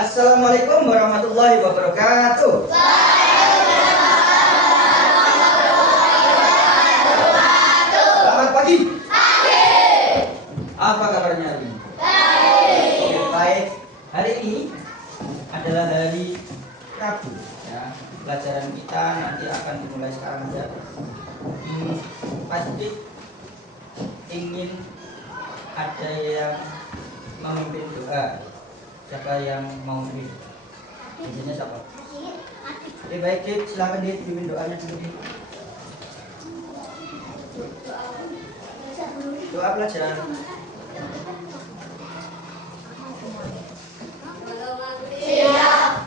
Assalamualaikum warahmatullahi wabarakatuh. Selamat pagi. Apa kabarnya hari ini? Baik. Hari ini adalah hari Rabu. Ya. Pelajaran kita nanti akan dimulai sekarang saja. Pasti ingin ada yang memimpin doa. Siapa yang mau memimpin? Biasanya siapa? Oke, baik, Dik. Silakan Dik, pimpin doanya dulu. Doa pelajaran. Siap.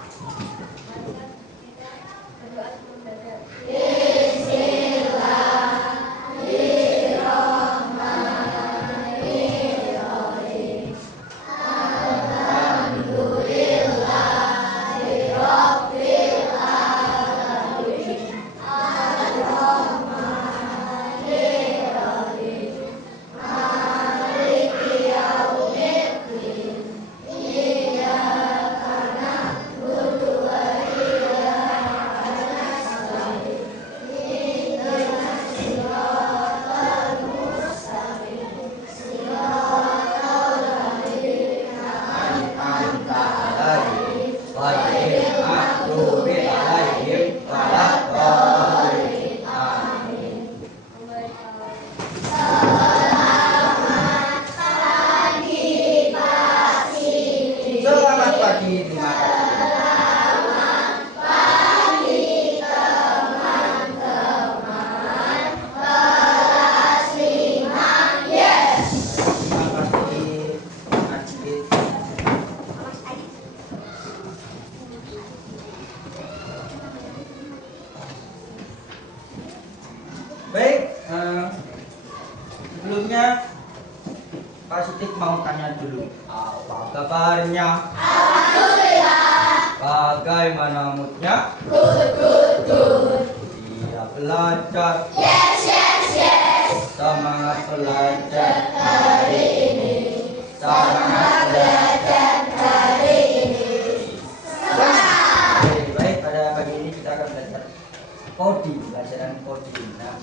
Baik, sebelumnya Pak Sidik mau tanya dulu, apa kabarnya? Alhamdulillah. Bagaimana moodnya? Good. Iya, belajar. Yes. Semangat belajar. Hari ini. Semangat belajar. Hari ini. Oke, baik, pada pagi ini kita akan belajar coding, pelajaran coding. Nah,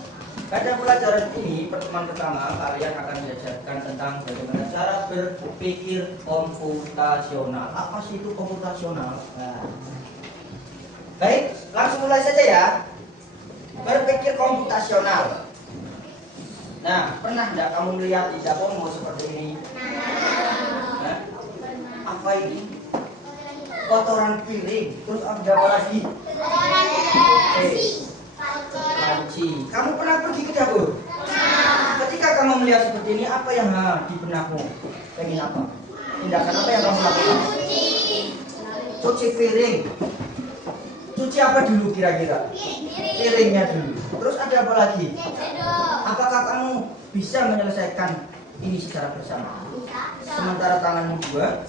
pada pelajaran ini, pertemuan pertama kalian akan diajarkan tentang bagaimana cara berpikir komputasional. Apa sih itu komputasional? Nah, baik, langsung mulai saja ya. Berpikir komputasional. Nah, pernah tidak kamu melihat di dapurmu seperti ini? Nah, apa ini? Kotoran piring. Terus ada apa lagi? Panci. Kamu pernah pergi ke dapur? Ketika kamu melihat seperti ini, apa yang di benakmu? Pengen apa? Tindakan apa yang kamu lakukan? Cuci piring. Cuci apa dulu kira-kira? Piringnya dulu. Terus ada apa lagi? Apakah kamu bisa menyelesaikan ini secara bersama? Sementara tanganmu dua,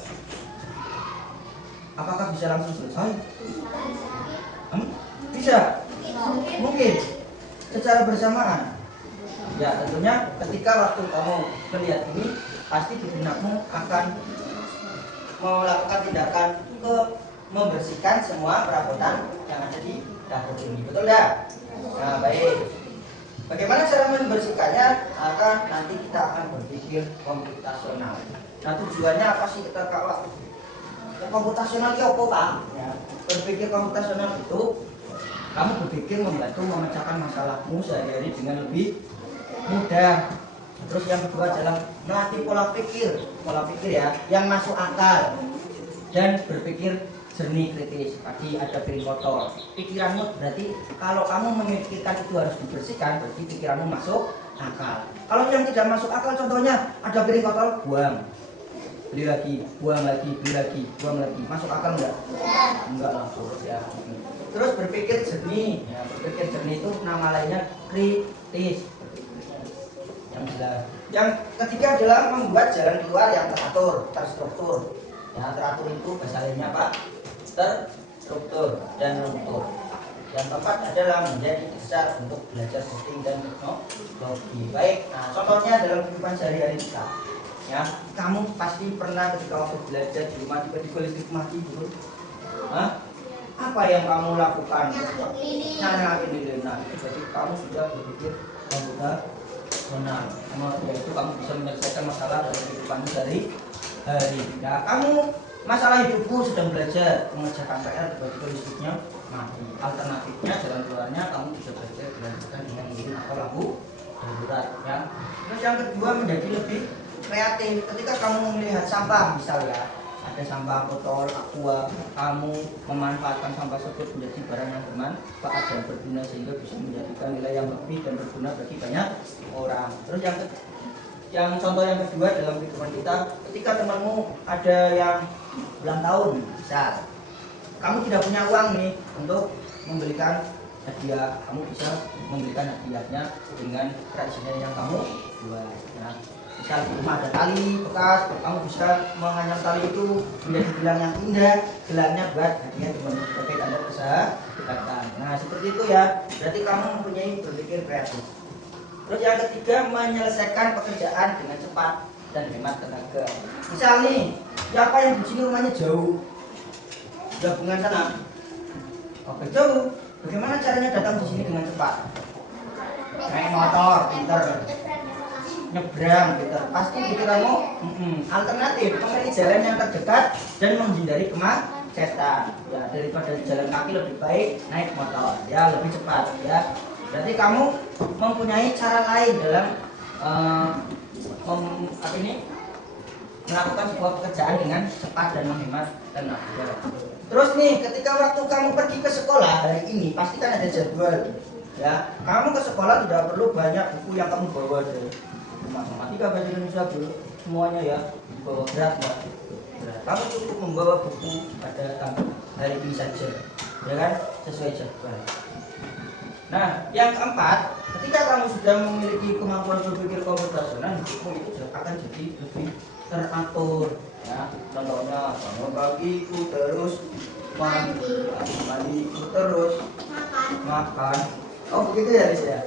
apakah bisa langsung selesai? Bisa? Mungkin secara bersamaan. Ya, tentunya ketika waktu kamu melihat ini, pasti di benakmu akan melakukan tindakan ke membersihkan semua perabotan yang ada di dapur ini. Betul tidak? Nah, baik. Bagaimana cara membersihkannya? Maka nanti kita akan berpikir komputasional. Nah, tujuannya apa sih kita kawal? Komputasional itu apa, Pak? Ya, berpikir komputasional itu kamu berpikir membantu memecahkan masalahmu sehari-hari dengan lebih mudah. Terus yang kedua adalah melatih pola pikir ya, yang masuk akal dan berpikir jernih kritis. Tadi ada piring kotor. Pikiranmu berarti kalau kamu memikirkan itu harus dibersihkan, berarti pikiranmu masuk akal. Kalau yang tidak masuk akal, contohnya ada piring kotor, buang. Beli lagi, buang lagi, beli lagi, buang lagi. Masuk akal enggak? Enggak langsung ya. Terus berpikir jernih. Ya, berpikir jernih itu nama lainnya kritis. Yang jelas. Yang ketiga adalah membuat jalan keluar yang teratur, terstruktur. Ya, teratur itu bahasa lainnya apa? Terstruktur dan runtuh. Yang keempat adalah menjadi dasar untuk belajar coding dan teknologi. Baik, nah contohnya dalam kehidupan sehari-hari kita. Ya, kamu pasti pernah ketika waktu belajar di rumah tiba-tiba listrik mati dulu. Hah? Apa yang kamu lakukan? Nah, ini nah, jadi kamu sudah berpikir membuka benar. Yaitu kamu bisa menyelesaikan masalah dalam kehidupanmu dari hari. Nah, kamu masalah hidupmu sedang belajar mengerjakan PR tiba-tiba listriknya mati. Alternatifnya jalan keluarnya kamu bisa belajar dilanjutkan dengan lilin atau lampu darurat. Ya. Terus yang kedua menjadi lebih kreatif. Ketika kamu melihat sampah misalnya ada sampah botol, aqua, kamu memanfaatkan sampah tersebut menjadi barang yang bermanfaat dan berguna sehingga bisa menjadikan nilai yang lebih dan berguna bagi banyak orang. Terus yang contoh yang kedua dalam kehidupan kita, ketika temanmu ada yang ulang tahun, misal kamu tidak punya uang nih untuk membelikan hadiah, kamu bisa memberikan hadiahnya dengan kerajinan yang kamu buat. Nah, misal di rumah ada tali bekas, kamu bisa menganyam tali itu menjadi gelang yang indah, gelangnya buat hadiah teman sebagai tanda kesehatan. Nah, seperti itu ya. Berarti kamu mempunyai berpikir kreatif. Terus yang ketiga, menyelesaikan pekerjaan dengan cepat dan hemat tenaga. Misal nih, siapa yang di sini rumahnya jauh, gabungan sana, oke jauh. Bagaimana caranya datang di sini dengan cepat? Naik motor, pinter. Nyebrang, pinter. Pasti pikiranmu alternatif, memilih jalan yang terdekat dan menghindari kemacetan. Ya, daripada jalan kaki lebih baik naik motor, ya lebih cepat. Ya. Berarti kamu mempunyai cara lain dalam melakukan sebuah pekerjaan dengan cepat dan menghemat tenaga. Terus nih, ketika waktu kamu pergi ke sekolah hari ini, pasti kan ada jadwal. Ya, kamu ke sekolah tidak perlu banyak buku yang kamu bawa dari matematika, bahasa Indonesia, semuanya ya bawa berat ya. Kamu cukup membawa buku pada hari ini saja, ya kan, sesuai jadwal. Nah, yang keempat, ketika kamu sudah memiliki kemampuan berpikir komputasional, hidupmu itu akan jadi lebih teratur. Ya, contohnya bangun pagiku terus mandiku terus makan. Oh begitu ya, Lis ya.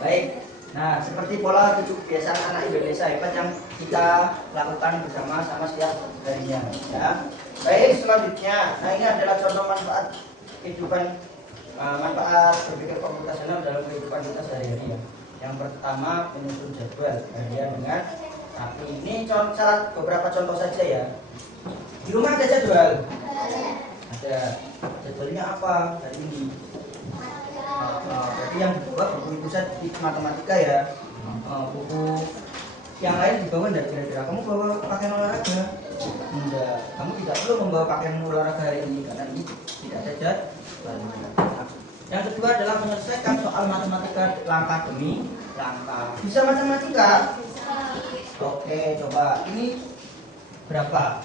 Baik. Nah, seperti pola kebiasaan anak Indonesia hebat yang kita lakukan bersama sama setiap harinya. Ya. Baik, selanjutnya, nah ini adalah contoh manfaat kehidupan. Manfaat berpikir komputasional dalam kehidupan kita sehari-hari. Yang pertama, menyusun jadwal harian dengan rapi. Ini beberapa contoh saja ya. Di rumah ada jadwal. Ada. Jadwalnya apa hari ini? Berarti yang dibawa buku itu saja di matematika ya. Buku yang lain dibawa dari kira-kira. Kamu bawa pakaian olahraga? Enggak. Kamu tidak perlu membawa pakaian olahraga hari ini karena ini tidak ada jadwal. Yang kedua adalah menyelesaikan soal matematika langkah demi langkah. Bisa matematika? Oke, coba. Ini berapa?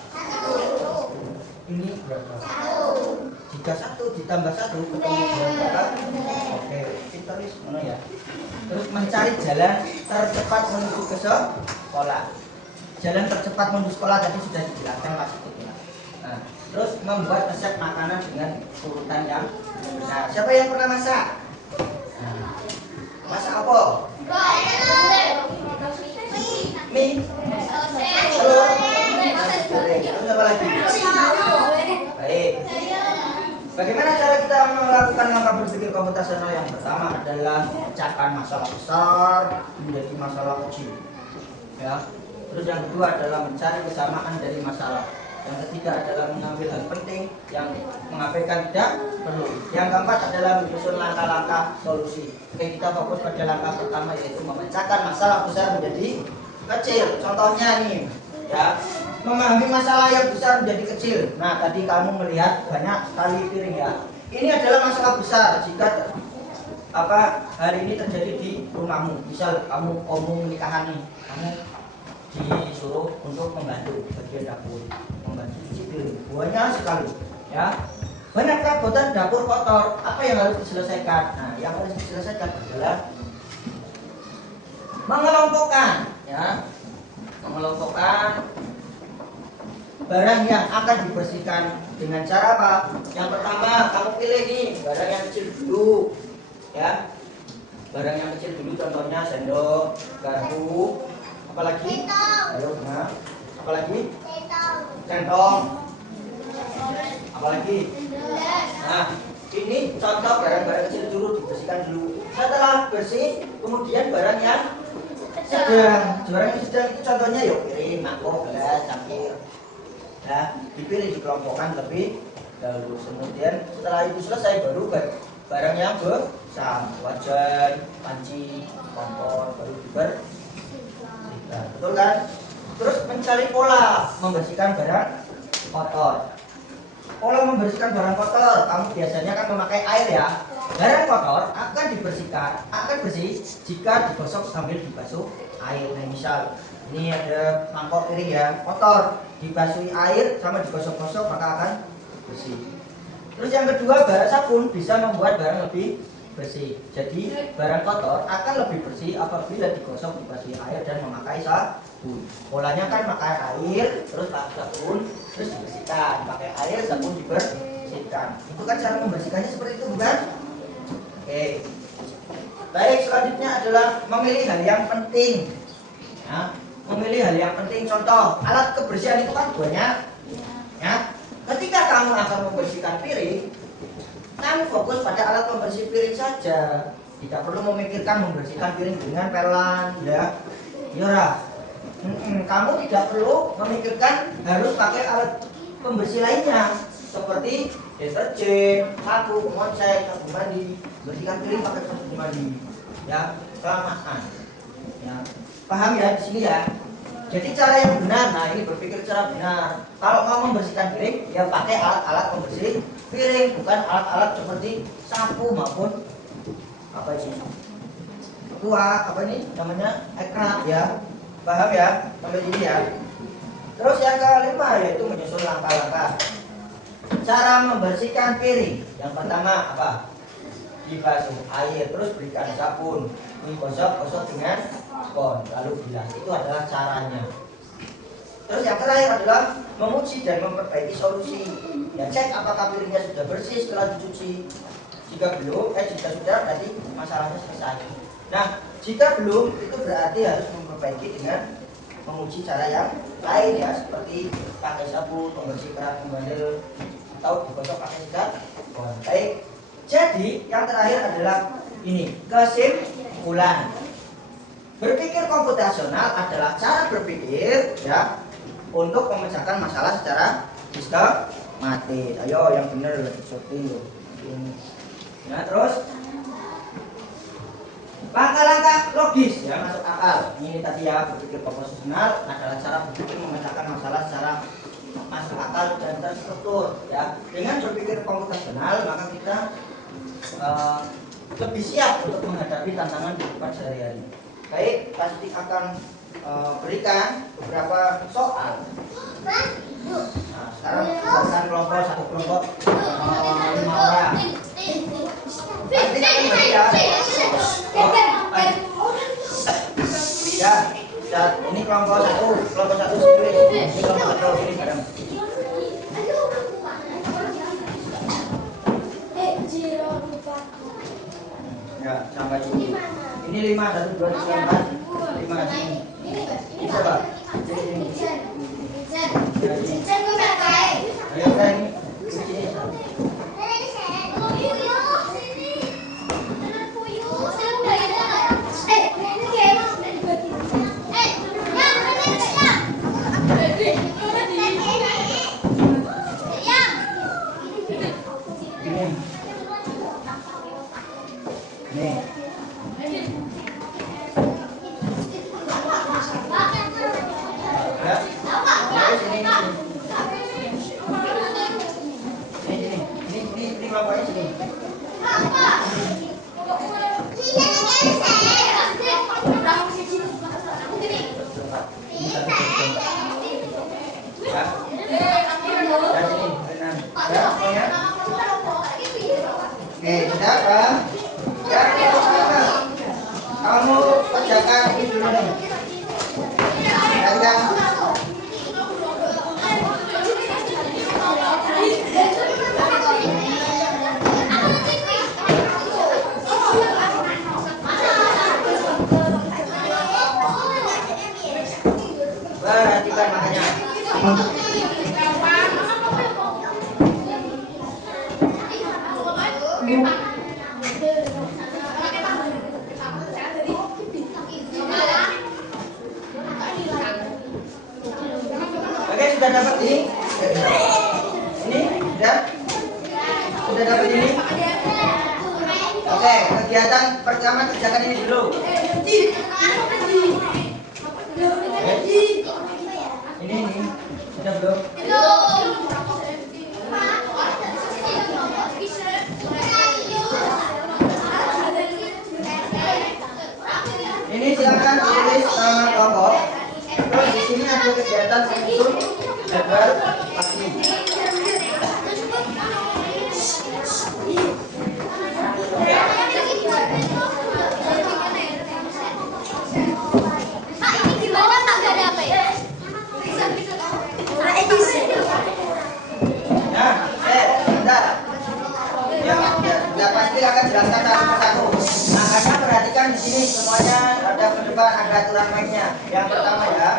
Ini berapa? Jika 1 ditambah 1 ketemu dengan berapa? Oke, kita tulis mana ya? Terus mencari jalan tercepat menuju ke sekolah. Jalan tercepat menuju sekolah tadi sudah dijelaskan Pak Sikutnya. Nah, terus membuat resep makanan dengan urutan yang benar. Siapa yang pernah masak? Nah, masak apa? Mie, telur, nasi goreng. Terus apa lagi? Baik. Bagaimana cara kita melakukan langkah berpikir komputasional? Yang pertama adalah memecahkan masalah besar menjadi masalah kecil. Ya. Terus yang kedua adalah mencari kesamaan dari masalah. Yang ketiga adalah mengambil hal penting yang mengabaikan tidak perlu. Yang keempat adalah menyusun langkah-langkah solusi. Oke, kita fokus pada langkah pertama yaitu memecahkan masalah besar menjadi kecil. Contohnya nih, ya, memahami masalah yang besar menjadi kecil. Nah, tadi kamu melihat banyak sekali piring ya. Ini adalah masalah besar jika hari ini terjadi di rumahmu. Misal kamu nikahan nih, kamu disuruh untuk membantu bagian dapur, membantu cuci piring. Banyak sekali, ya. Banyak perabotan dapur kotor. Apa yang harus diselesaikan? Nah, yang harus diselesaikan adalah mengelompokkan, ya, mengelompokkan barang yang akan dibersihkan dengan cara apa? Yang pertama, kamu pilih nih barang yang kecil dulu, ya. Barang yang kecil dulu, contohnya sendok, garpu, apa Apalagi? Ayo, nah. Apalagi? Centong. Apalagi? Nah, ini contoh barang-barang kecil dulu dibersihkan dulu. Setelah bersih, kemudian barang yang sedang. Barang yang sedang itu contohnya ya piring, mangkok, gelas, cangkir. Ya, dipilih dikelompokkan lebih dahulu. Kemudian setelah itu selesai baru barang yang besar, wajan, panci, kompor baru dibersihkan. Betul kan? Terus mencari pola membersihkan barang kotor. Pola membersihkan barang kotor, kamu biasanya kan memakai air ya. Barang kotor akan dibersihkan, akan bersih jika digosok sambil dibasuh air. Nah, misal ini ada mangkok piring ya, kotor, dibasuhi air sama digosok-gosok maka akan bersih. Terus yang kedua, barang sabun bisa membuat barang lebih bersih. Jadi barang kotor akan lebih bersih apabila digosok, dibasuhi air dan memakai sabun. Polanya kan pakai air, terus pakai sabun, terus dibersihkan. Pakai air, sabun dibersihkan. Itu kan cara membersihkannya seperti itu, bukan? Oke. Baik, selanjutnya adalah memilih hal yang penting. Ya, memilih hal yang penting. Contoh, alat kebersihan itu kan banyak. Ya, ketika kamu akan membersihkan piring, kamu fokus pada alat pembersih piring saja. Tidak perlu memikirkan membersihkan piring dengan pelan, ya. Ya, kamu tidak perlu memikirkan harus pakai alat pembersih lainnya seperti deterjen, sapu, pengocek, sabun mandi. Bersihkan piring pakai sabun mandi, ya, kelamaan. Ya, paham ya di sini ya. Jadi cara yang benar, nah ini berpikir cara benar. Kalau mau membersihkan piring, ya pakai alat-alat pembersih piring, bukan alat-alat seperti sapu maupun apa ini? Apa ini namanya? Ekrap ya. Paham ya? Sampai sini ya. Terus yang kelima yaitu menyusun langkah-langkah cara membersihkan piring. Yang pertama apa? Dibasuh air, terus berikan sabun, digosok-gosok dengan spons, lalu bilas. Itu adalah caranya. Terus yang terakhir adalah menguji dan memperbaiki solusi. Ya, cek apakah piringnya sudah bersih setelah dicuci. Jika belum, jika sudah berarti masalahnya selesai. Nah, jika belum, itu berarti harus memperbaiki dengan menguji cara yang lain ya, seperti pakai sabun, pembersih kerak pembandel, atau digosok pakai sikat. Baik. Jadi yang terakhir adalah ini, kesimpulan. Berpikir komputasional adalah cara berpikir ya untuk memecahkan masalah secara sistematis. Ayo yang benar seperti ini. Nah, terus langkah-langkah logis ya masuk akal. Ini tadi ya, berpikir komputasional adalah cara berpikir memecahkan masalah secara masuk akal dan terstruktur ya. Dengan berpikir komputasional maka kita lebih siap untuk menghadapi tantangan kehidupan sehari-hari. Baik, pasti akan berikan beberapa soal. Nah, sekarang berdasarkan kelompok, satu kelompok 5 orang. Pasti kalian beri ya. Ya, ini kelompok satu sendiri. Ini kelompok satu ini bareng. Ya, sampai ini. Ini 5, 1, 2, 3, 4, 5 sini. Ini coba. Sini. Ayo kan ini. Sini. Kamu kerjakan ini dulu nih. Oke, sudah dapat ini? Ini sudah dapat ini? Oke, kegiatan pertama kerjakan ini dulu. Ini sudah belum? Ini silakan tulis nama kelompok. Terus di sini ada kegiatan menyusun jadwal pagi. Nah, bentar. Ya pasti akan jelaskan satu persatu. Nah, Anda perhatikan di sini semuanya ada ke depan ada aturan mainnya. Yang pertama ya.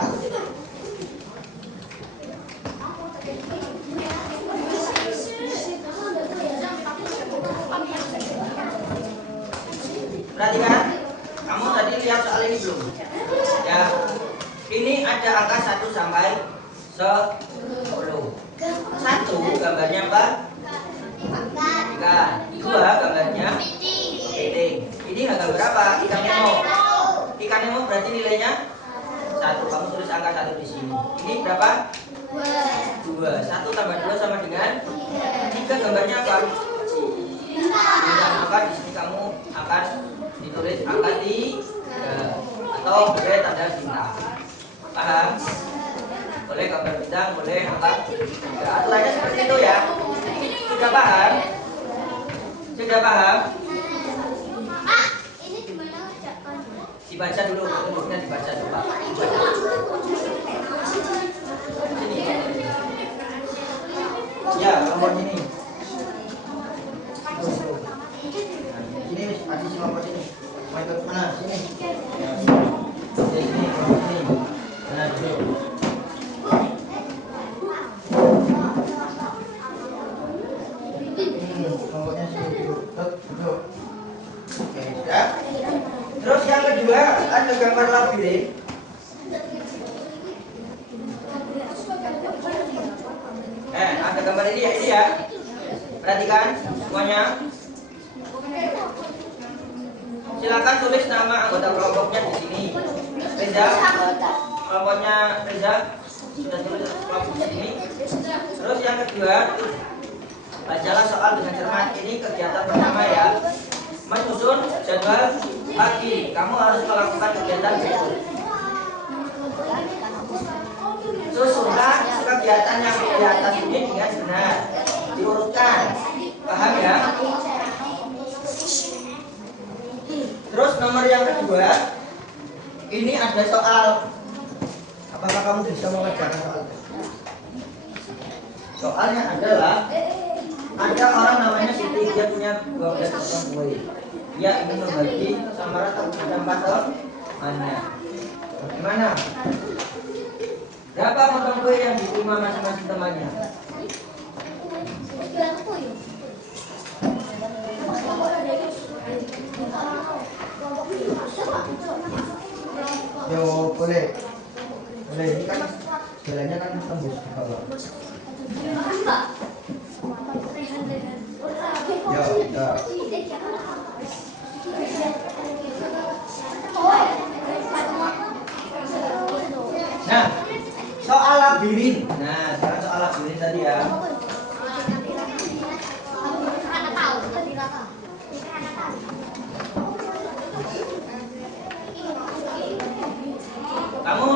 Perhatikan, kamu tadi lihat soal ini belum? Ya, ini ada angka 1 sampai 10. 1 gambarnya apa? Ikan. 2 gambarnya kepiting. Ini gambar apa? Ikan Nemo. Ikan Nemo berarti nilainya 1. Kamu tulis angka 1 di sini. Ini berapa? 2. 1 tambah 2 sama dengan 3. Gambarnya apa? Maka di sini kamu akan ditulis angka 3 atau boleh tanda bintang. Paham? Boleh gambar bintang, boleh angka 3. Aturannya seperti itu ya. Sudah paham? Sudah paham? Dibaca dulu, bentuknya dibaca coba. Sini. Ya, kelompok ini. Ini masih si kelompok ini. Mau ikut mana? Sini. Ya, sini, kelompok ini. Nah, dulu. Kelompoknya sini duduk. Oke, sudah. Terus yang kedua ada gambar labirin. Ada gambar ini ya, Perhatikan semuanya. Silakan tulis nama anggota kelompoknya di sini. Reza, kelompoknya Reza sudah tulis kelompok di sini. Terus yang kedua, bacalah soal dengan cermat. Ini kegiatan pertama ya. Menyusun jadwal pagi. Kamu harus melakukan kegiatan berikut. Susunlah kegiatan yang di atas ini dengan benar. Diurutkan. Paham ya? Terus nomor yang kedua, ini ada soal. Apakah kamu bisa mengerjakan soal? Soalnya adalah ada orang namanya Siti, dia punya 12 potong kue. Dia ingin membagi sama rata kepada 4 temannya. Bagaimana? Berapa potong kue yang diterima masing-masing temannya? Yo, boleh. Boleh, ini kan jalannya kan tembus ke bawah. Ya, ya. Nah, soal labirin. Nah, sekarang soal labirin tadi ya. Kamu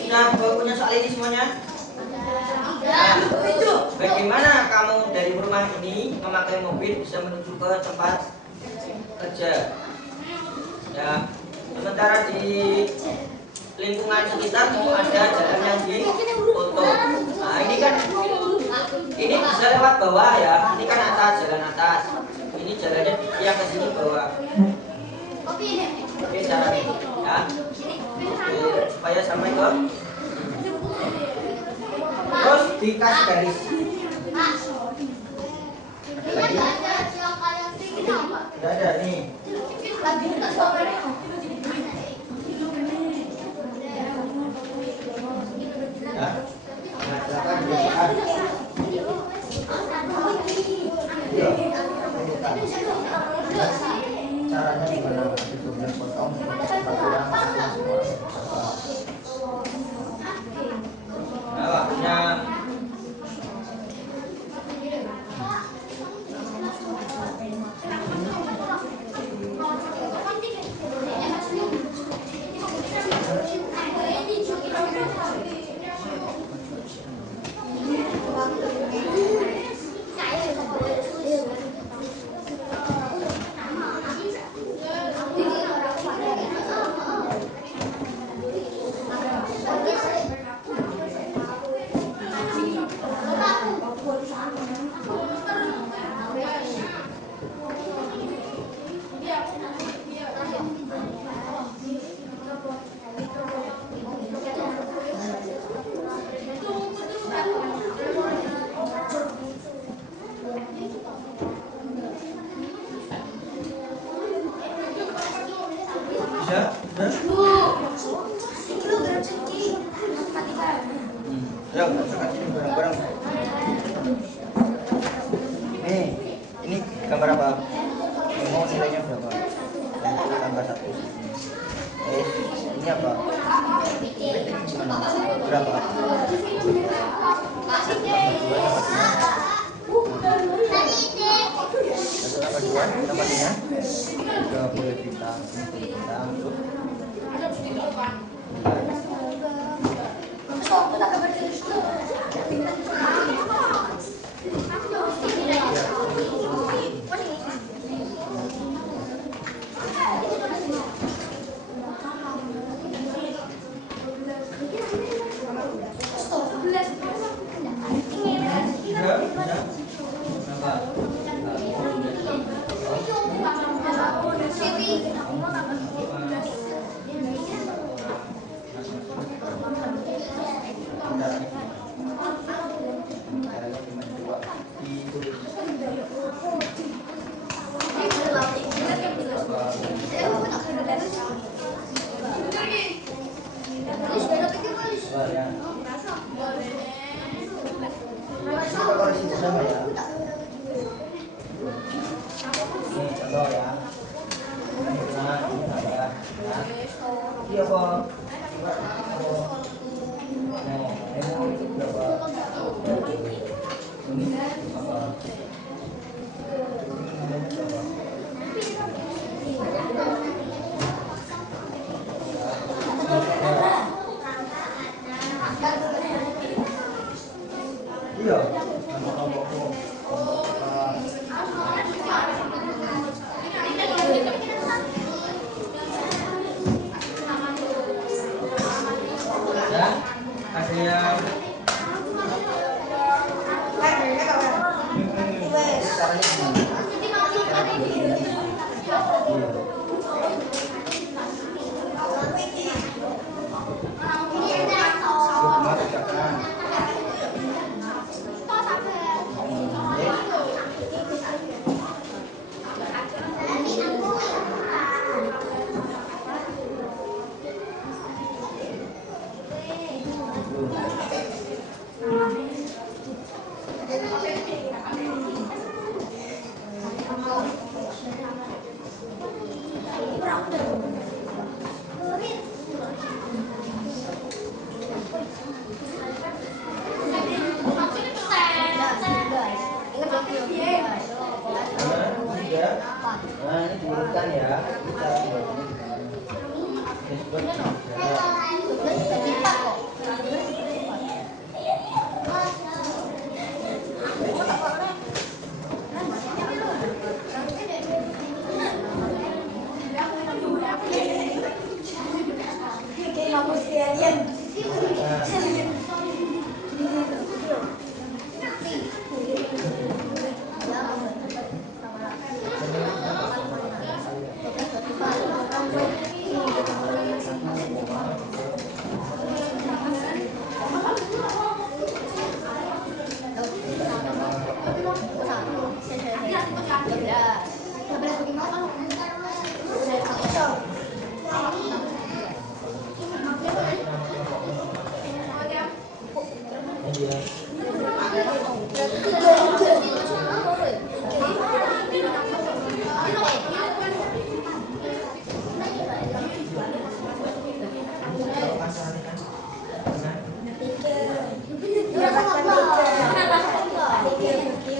sudah punya soal ini semuanya? Nah, bagaimana kamu dari rumah ini memakai mobil bisa menuju ke tempat kerja? Ya, sementara di lingkungan sekitarmu ada jalan yang ditutup. Nah, ini kan ini bisa lewat bawah ya. Ini kan atas, jalan atas. Ini jalannya yang ke sini bawah. Oke, cara ini ya. Oke, supaya sampai ke dikasih garis. Lagi? Tidak ada nih. Ya. Nah, silakan dibuka. Iya. Caranya gimana? Itu biar potong. Nah, waktunya. Bisa? Ya, masukkan sini bareng-bareng. Nih, ini gambar apa? Mau nilainya berapa? Tambah 1. Ini apa? Berapa? Tambah 2, tambahnya 30 juta. Iya. Ya, ada yang nah, ini diurutkan ya. dia. Kalau masalah kan, iya, iya.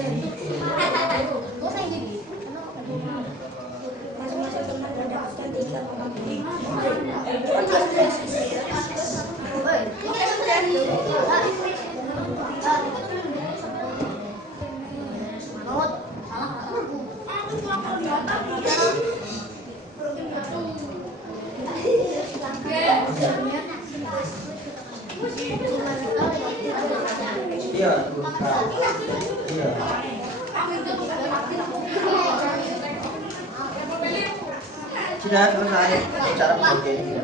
Sudah selesai cara membagian ini.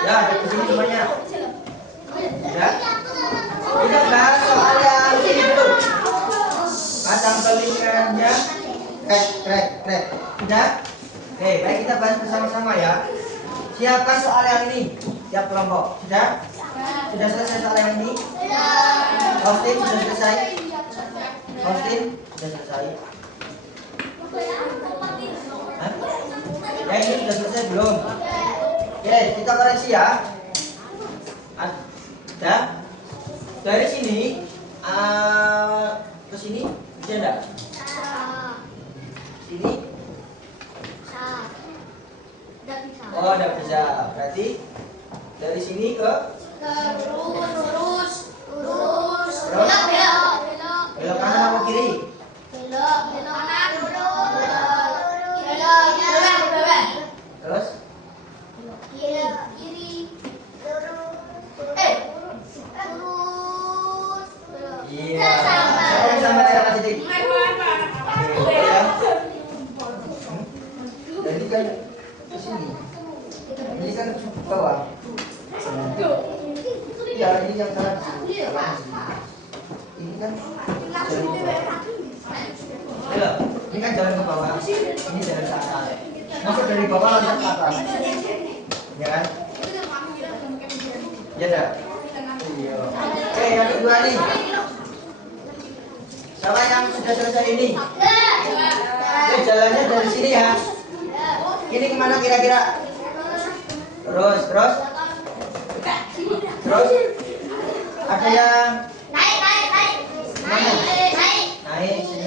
Ya, di sini semuanya. Ya. Kita bahas soal yang ini dulu. Pasang telinganya. Krek. Sudah? Oke, baik kita bahas bersama-sama ya. Siapkan soal yang ini. Tiap kelompok. Sudah? Sudah selesai soal yang ini? Hosting sudah selesai? Hosting sudah selesai? Hah? Yang ini sudah selesai belum? Oke, kita koreksi ya. Ada dari sini ke sini bisa enggak? Sini? Oh, enggak bisa. Berarti dari sini ke Terus. belok kanan atau kiri? Belok kanan. Terus? Kiri. Iya. Sama cara titik. Jadi kan ke sini. Ini kan ke bawah. Ya, ini yang salah di sini. Ini kan jalan ke bawah. Ya, ini kan jalan ke bawah. Ini jalan ke atas. Masuk dari bawah loncat ke atas. Ya kan? Ya dah. Iya. Oke, yang kedua nih. Siapa yang sudah selesai ini? Oke, jalannya dari sini ya. Ini kemana kira-kira? Terus. Ada yang Naik. mana? Naik sini.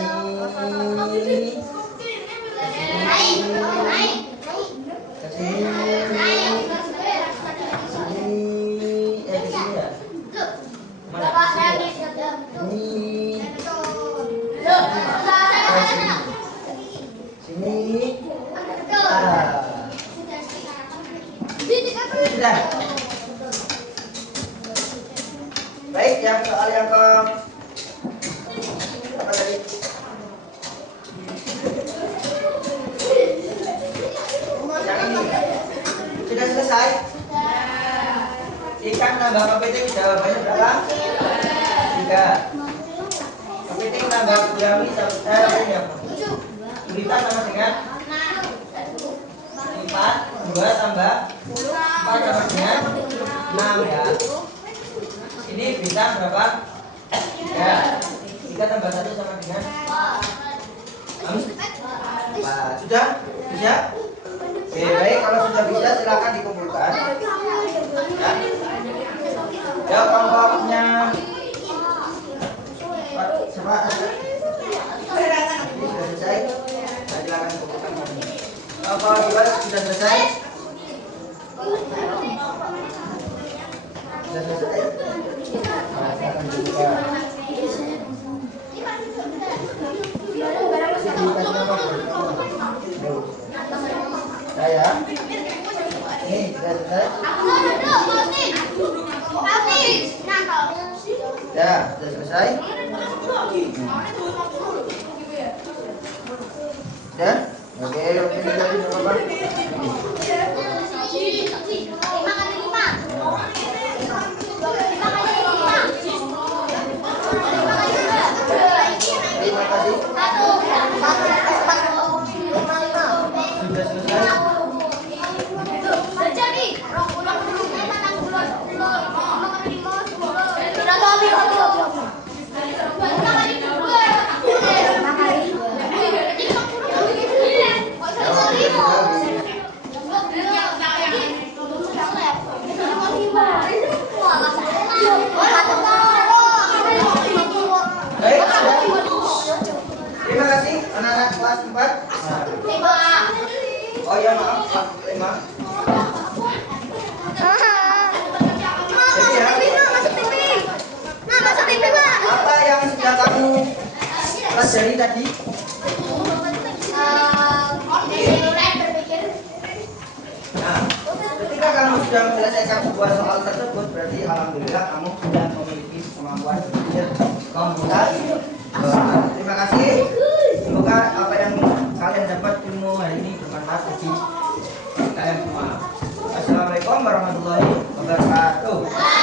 Ke sini. Ke sini ya. Mana? Ini. Sini. Sudah. Baik, yang soal yang ke apa tadi? Yang ini sudah selesai. Ikan tambah kepiting jawabannya berapa? 3. Kepiting tambah gurami ini apa? Gurita sama dengan 4. 2 tambah 4 sama dengan 6 ya. Ini bintang berapa? Ya. 3 tambah 1 sama dengan 4. Sudah? Bisa? Oke, baik. Kalau sudah bisa silakan dikumpulkan. Ya, kelompoknya siapa? Ini sudah selesai. Nah, silakan dikumpulkan. Kelompok 2 sudah selesai. Sudah selesai. Nah, silakan dikumpulkan. Saya ini sudah selesai. Ya, sudah selesai. Ya, oke, ini jadi berapa? Terima kasih. Sudah selesai. Baik, sudah. Terima kasih anak-anak kelas 4. Oh ya, maaf, kelas 5. Jadi ya, apa yang sudah kamu pelajari tadi? Nah, ketika kamu sudah menyelesaikan sebuah soal tersebut, berarti alhamdulillah kamu sudah memiliki kemampuan berpikir komputer. Terima kasih. Semoga apa yang kalian dapat ilmu hari ini bermanfaat bagi kalian semua. Assalamualaikum. Assalamualaikum warahmatullahi wabarakatuh.